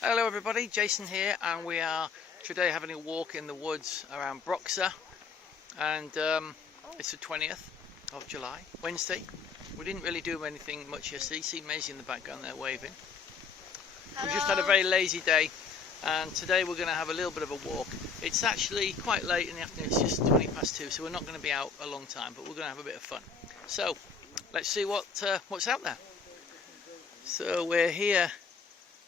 Hello everybody, Jason here, and we are today having a walk in the woods around Broxa, and it's the 20th of July, Wednesday. We didn't really do anything much yesterday. You see Maisie in the background there waving. Hello. We just had a very lazy day, and today we're going to have a little bit of a walk. It's actually quite late in the afternoon, it's just 20 past 2, so we're not going to be out a long time, but we're going to have a bit of fun. So let's see what's out there. So we're here.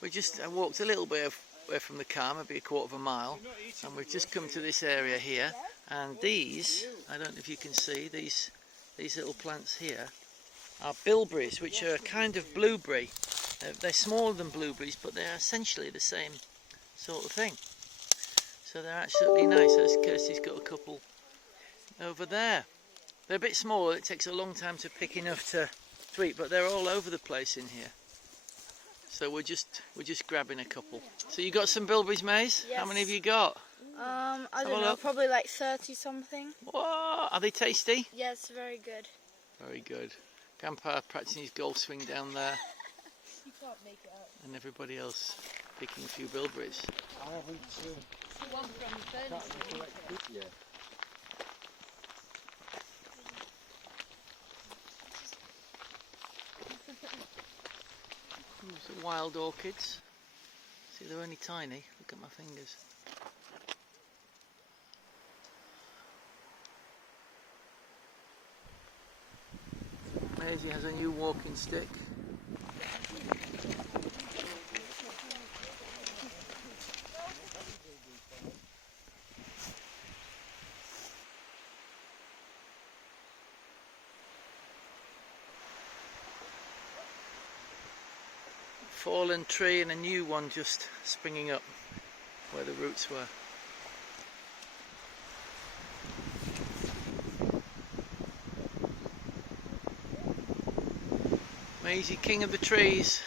I walked a little bit away from the car, maybe a quarter of a mile, and we've just come to this area here. And these, I don't know if you can see, these little plants here are bilberries, which are a kind of blueberry. They're smaller than blueberries, but they're essentially the same sort of thing. So they're absolutely nice. As Kirsty's got a couple over there. They're a bit smaller. It takes a long time to pick enough to eat, but they're all over the place in here. So we're just grabbing a couple. So you got some bilberries, Maze? Yes. How many have you got? I don't know, probably like 30 something. Whoa, are they tasty? Yes, very good. Very good. Grandpa practicing his golf swing down there. You can't make it up. And everybody else picking a few bilberries. I haven't One from the yeah. These are wild orchids. See, they're only tiny. Look at my fingers. Maisie has a new walking stick. Fallen tree and a new one just springing up where the roots were. Maisie, king of the trees.